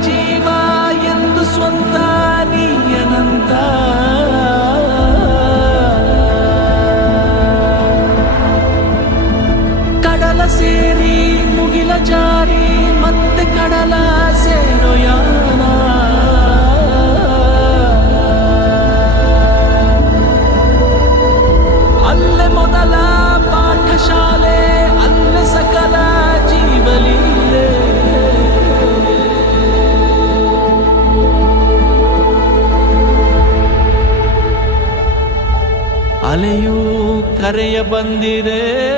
Jiva. ಅಲೆಯೂ ಕರೆಯ ಬಂದಿದೆ.